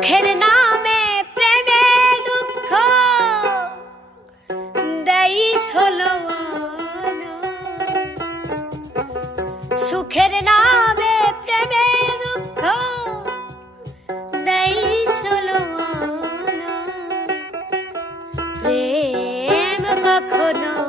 সুখের নামে প্রেমে দুঃখ। দেই হলো সুখের নামে প্রেমে দুঃখ। দেই হলো প্রেম কখনো